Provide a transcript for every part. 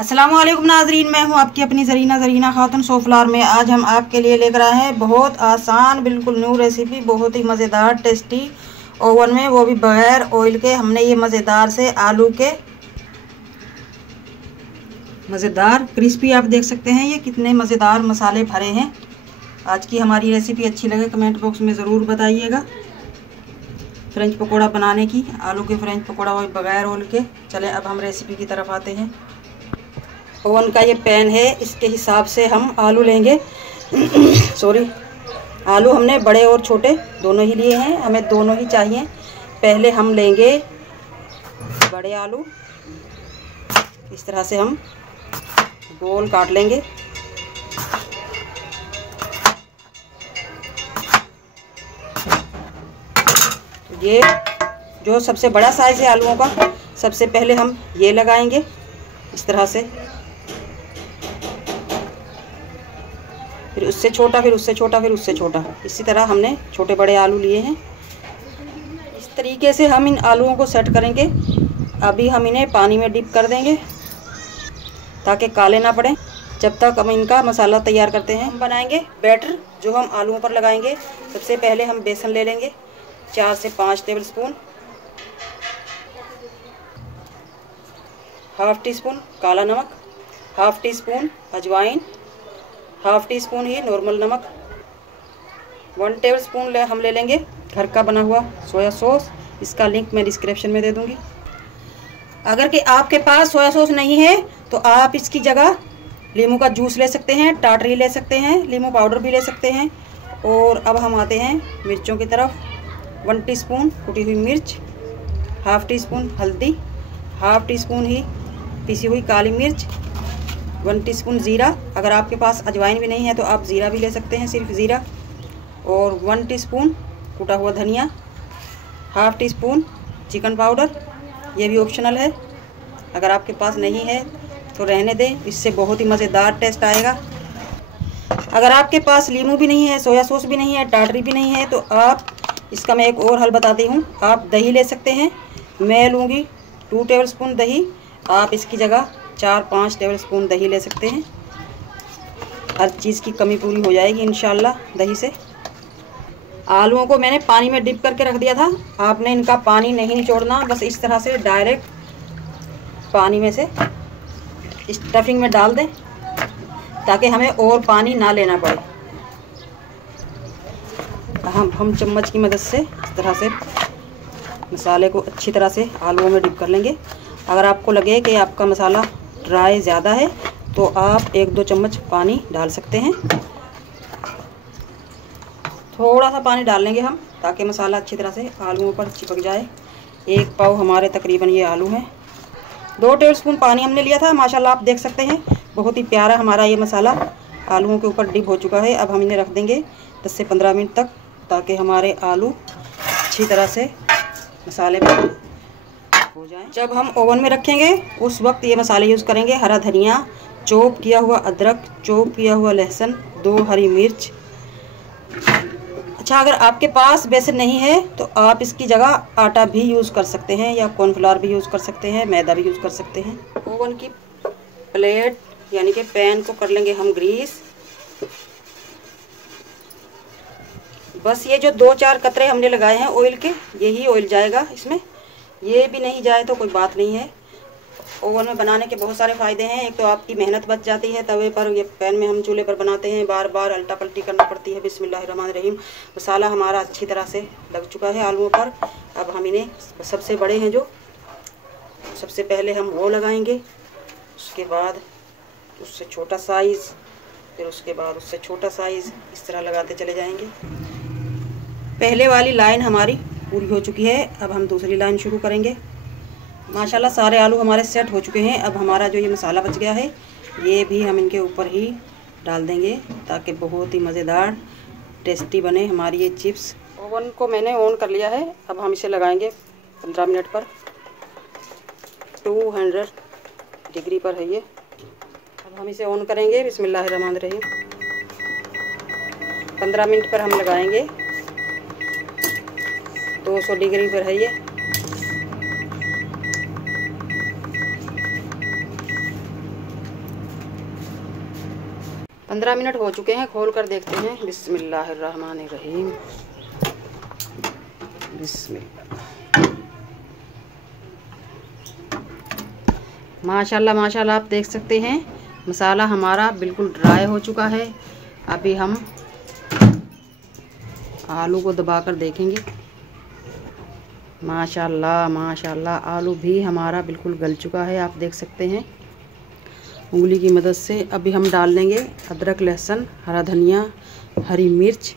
अस्सलाम वालेकुम नाजरीन, मैं हूं आपकी अपनी जरीना खातून सोफलार में। आज हम आपके लिए लेकर आए हैं बहुत आसान बिल्कुल न्यू रेसिपी, बहुत ही मज़ेदार टेस्टी ओवन में, वो भी बगैर ऑयल के। हमने ये मज़ेदार से आलू के मज़ेदार क्रिस्पी, आप देख सकते हैं ये कितने मज़ेदार मसाले भरे हैं। आज की हमारी रेसिपी अच्छी लगे कमेंट बॉक्स में ज़रूर बताइएगा। फ्रेंच पकौड़ा बनाने की, आलू के फ्रेंच पकौड़ा, वो बगैर ऑयल के। चले अब हम रेसिपी की तरफ आते हैं। ओवन का ये पैन है, इसके हिसाब से हम आलू लेंगे। सॉरी, आलू हमने बड़े और छोटे दोनों ही लिए हैं, हमें दोनों ही चाहिए। पहले हम लेंगे बड़े आलू, इस तरह से हम गोल काट लेंगे। ये जो सबसे बड़ा साइज़ है आलूओं का, सबसे पहले हम ये लगाएंगे इस तरह से, फिर उससे छोटा, फिर उससे छोटा, फिर उससे छोटा। इसी तरह हमने छोटे बड़े आलू लिए हैं। इस तरीके से हम इन आलूओं को सेट करेंगे। अभी हम इन्हें पानी में डिप कर देंगे ताकि काले ना पड़े। जब तक हम इनका मसाला तैयार करते हैं, हम बनाएंगे बैटर जो हम आलूओं पर लगाएंगे। सबसे पहले हम बेसन ले लेंगे 4 से 5 table spoon, half tea spoon काला नमक, हाफ टी स्पून अजवाइन, हाफ टी स्पून ही नॉर्मल नमक, 1 टेबल स्पून हम ले लेंगे घर का बना हुआ सोया सॉस। इसका लिंक मैं डिस्क्रिप्शन में दे दूंगी। अगर कि आपके पास सोया सॉस नहीं है तो आप इसकी जगह नींबू का जूस ले सकते हैं, टाटरी ले सकते हैं, नींबू पाउडर भी ले सकते हैं। और अब हम आते हैं मिर्चों की तरफ। 1 टीस्पून कुटी हुई मिर्च, हाफ टी स्पून हल्दी, हाफ टी स्पून ही पिसी हुई काली मिर्च, 1 टीस्पून ज़ीरा। अगर आपके पास अजवाइन भी नहीं है तो आप ज़ीरा भी ले सकते हैं, सिर्फ ज़ीरा। और 1 टीस्पून कूटा हुआ धनिया, half tea spoon chicken powder, ये भी ऑप्शनल है। अगर आपके पास नहीं है तो रहने दें, इससे बहुत ही मज़ेदार टेस्ट आएगा। अगर आपके पास नींबू भी नहीं है, सोया सॉस भी नहीं है, टाटरी भी नहीं है, तो आप इसका मैं एक और हल बताती हूँ। आप दही ले सकते हैं। मैं लूँगी 2 टेबल स्पून दही, आप इसकी जगह 4-5 टेबल स्पून दही ले सकते हैं। हर चीज़ की कमी पूरी हो जाएगी इंशाल्लाह दही से। आलूओं को मैंने पानी में डिप करके रख दिया था। आपने इनका पानी नहीं निचोड़ना, बस इस तरह से डायरेक्ट पानी में से स्टफिंग में डाल दें ताकि हमें और पानी ना लेना पड़े। हम चम्मच की मदद से इस तरह से मसाले को अच्छी तरह से आलूओं में डिप कर लेंगे। अगर आपको लगे कि आपका मसाला ड्राई ज़्यादा है तो आप 1-2 चम्मच पानी डाल सकते हैं। थोड़ा सा पानी डाल लेंगे हम ताकि मसाला अच्छी तरह से आलूओं पर चिपक जाए। 1 पाव हमारे तकरीबन ये आलू हैं। 2 टेबल स्पून पानी हमने लिया था। माशाल्लाह आप देख सकते हैं बहुत ही प्यारा हमारा ये मसाला आलूओं के ऊपर डिप हो चुका है। अब हम इन्हें रख देंगे 10 से 15 मिनट तक ताकि हमारे आलू अच्छी तरह से मसाले में हो जाए। जब हम ओवन में रखेंगे उस वक्त ये मसाले यूज़ करेंगे। हरा धनिया, चॉप किया हुआ अदरक, चॉप किया हुआ लहसुन, 2 हरी मिर्च। अच्छा, अगर आपके पास बेसन नहीं है तो आप इसकी जगह आटा भी यूज़ कर सकते हैं या कॉर्नफ्लावर भी यूज़ कर सकते हैं, मैदा भी यूज़ कर सकते हैं। ओवन की प्लेट यानी कि पैन को कर लेंगे हम ग्रीस। बस ये जो 2-4 कतरे हमने लगाए हैं ऑयल के, यही ऑयल जाएगा इसमें। ये भी नहीं जाए तो कोई बात नहीं है। ओवन में बनाने के बहुत सारे फ़ायदे हैं। एक तो आपकी मेहनत बच जाती है तवे पर, ये पैन में हम चूल्हे पर बनाते हैं, बार बार उल्टा पलटी करना पड़ती है। बिस्मिल्लाहिर्रहमानिर्रहीम। मसाला हमारा अच्छी तरह से लग चुका है आलूओं पर। अब हम इन्हें, सबसे बड़े हैं जो, सबसे पहले हम वो लगाएंगे, उसके बाद उससे छोटा साइज़, फिर उसके बाद उससे छोटा साइज़, इस तरह लगाते चले जाएंगे। पहले वाली लाइन हमारी पूरी हो चुकी है। अब हम दूसरी लाइन शुरू करेंगे। माशाल्लाह सारे आलू हमारे सेट हो चुके हैं। अब हमारा जो ये मसाला बच गया है ये भी हम इनके ऊपर ही डाल देंगे ताकि बहुत ही मज़ेदार टेस्टी बने हमारी ये चिप्स। ओवन को मैंने ऑन कर लिया है। अब हम इसे लगाएंगे 15 मिनट पर। 200 डिग्री पर है ये। अब हम इसे ऑन करेंगे। बिस्मिल्लाहिर्रहमानिर्रहीम। 15 मिनट पर हम लगाएंगे। 200 डिग्री पर है ये। 15 मिनट हो चुके हैं, खोल कर देखते हैं। बिस्मिल्लाहिर्रहमानिर्रहीम। बिस्मिल्लाह। माशाल्लाह माशाल्लाह, आप देख सकते हैं मसाला हमारा बिल्कुल ड्राई हो चुका है। अभी हम आलू को दबाकर देखेंगे। माशाल्लाह माशाल्लाह, आलू भी हमारा बिल्कुल गल चुका है, आप देख सकते हैं उंगली की मदद से। अभी हम डाल लेंगे अदरक, लहसुन, हरा धनिया, हरी मिर्च।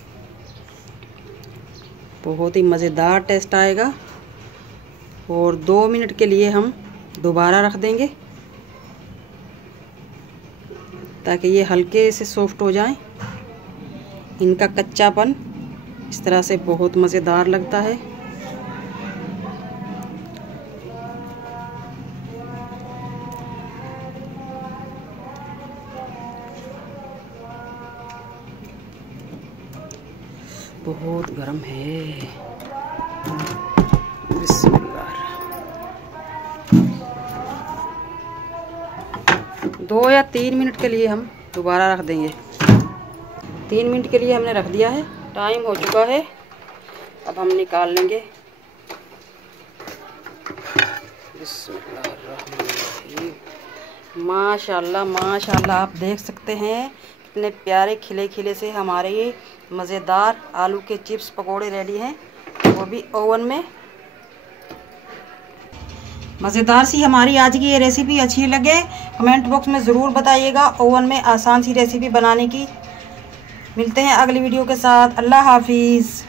बहुत ही मज़ेदार टेस्ट आएगा। और 2 मिनट के लिए हम दोबारा रख देंगे ताकि ये हल्के से सॉफ्ट हो जाएं। इनका कच्चापन इस तरह से बहुत मज़ेदार लगता है। बहुत गर्म है। बिस्मिल्लाह। 2 या 3 मिनट के लिए हम दोबारा रख देंगे। 3 मिनट के लिए हमने रख दिया है। टाइम हो चुका है, अब हम निकाल लेंगे। बिस्मिल्लाह। माशाल्लाह माशाल्लाह, आप देख सकते हैं कितने प्यारे खिले खिले से हमारे ये मज़ेदार आलू के चिप्स पकोड़े रेडी हैं, वो भी ओवन में। मज़ेदार सी हमारी आज की ये रेसिपी अच्छी लगे कमेंट बॉक्स में ज़रूर बताइएगा। ओवन में आसान सी रेसिपी बनाने की। मिलते हैं अगली वीडियो के साथ। अल्लाह हाफिज़।